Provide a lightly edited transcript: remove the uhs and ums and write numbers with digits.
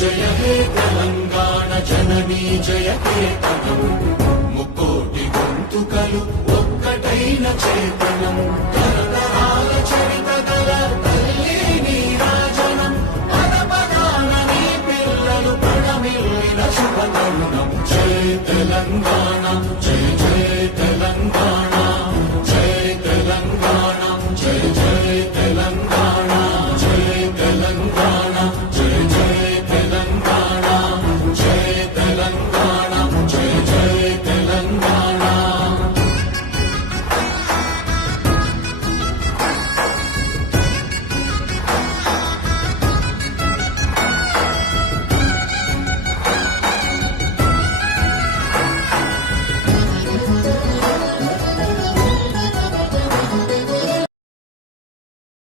జయ హే తెలంగాణ జననీ జయ కేతనం ముక్కోటి గొంతుకలు ఒక్కటైన చేతనం తరతరాల చరిత గల తల్లి నీరాజనం పదపదాన నీ పిల్లలు ప్రణమిల్లిన శుభతరుణం జయ తెలంగాణ జయ జయ తెలంగాణ జయ తెలంగాణ జయ జయ